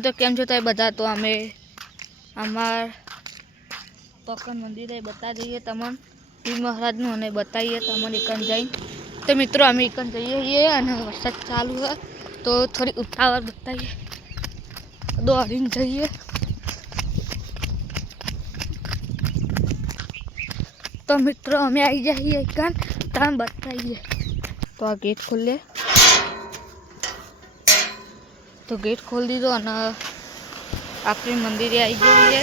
તો કેમ છો તમે બધા? તો અમે અમાર પકન મંદિરે બતા જઈએ તમને પીર મહારાજનું અને બતાવીએ તમને એકન જઈને. તો મિત્રો અમે એકન જઈએ છીએ અને વરસાદ ચાલુ છે તો થોડી ઉતાવળ બતાવીએ દોડીને જઈએ. તો મિત્રો અમે આવી જઈએ એકન તમે બતાવીએ. તો આ ગેટ ખોલીએ તો गेट खोल दीदो અને આપણે મંદિરે આવી જઈએ.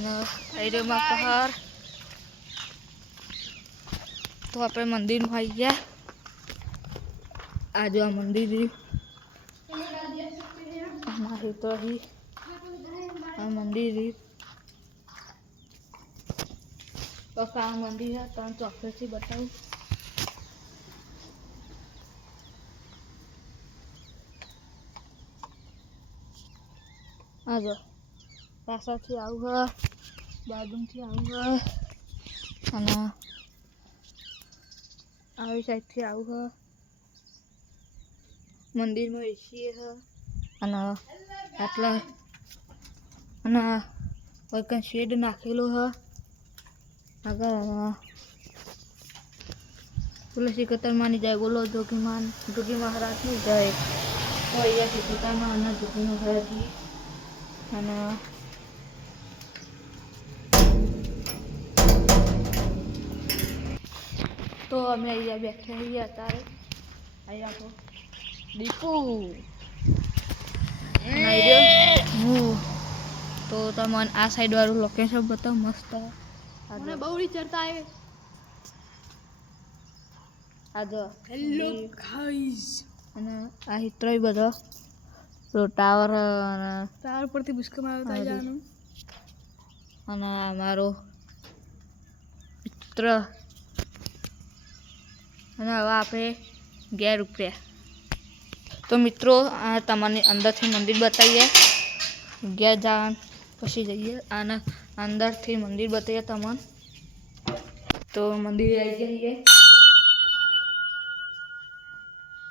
આઈડમાં પહાડ તો આપણે મંદિરમાં આવી ગયા. આ જો આ મંદિર તો આ મંદિર તો આ મંદિર है ત્રણ ચોકલેટથી બતાવું. આ જો પાછળથી આવું બાજુથી આવું અને આવી સાઈડથી આવું મંદિરમાં એસી છે અને આટલા અને કોઈ શેડ નાખેલો છે આગળ. તુલસી કતર માની જાય બોલો જોગી મહારાજની જાય તો અહીંયાથી સીતામાં અને જોગી મહારાજની અને તો અમે અહીંયા બેઠા છીએ અત્યારે. અહીંયા તો દીપુ તો તમને આ સાઈડ વાળું લોકેશન બતાવ મસ્ત. મને બહુ ચડતા આવે. આ જો હેલો ગાઈસ અને આ હિત્રોય બધો તો ટાવર પરથી ભૂસ્કમાં આવતા જવાનું અને અમારો મિત્ર અને હવે આપણે ઘેર ઉપર્યા. તો મિત્રો આ તમને અંદરથી મંદિર બતાવીએ. ઘેર જવાનું પછી જઈએ અને અંદરથી મંદિર બતાવીએ તમને. તો મંદિરે આવી જઈએ.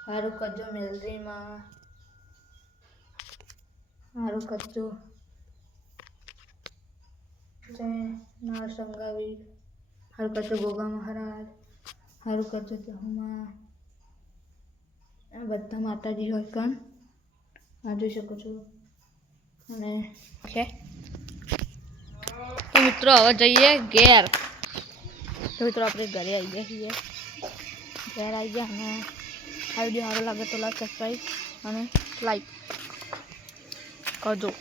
સારું કરજો મેલરીમાં સારું કરજો ના સંગાવી સારું કરજો ગોગા મહારાજ સારું કરજો જહુમાં બધા માતાજી હોય કાન આ જોઈ શકો છો. અને તો મિત્રો હવે જઈએ ઘેર. તો મિત્રો આપણે ઘરે આવી ગયા છીએ. ઘેર આવી ગયા અને આ વિડીયો સારો લાગે તો લાઈક સબસ્ક્રાઈબ અને લાઈક કરજો.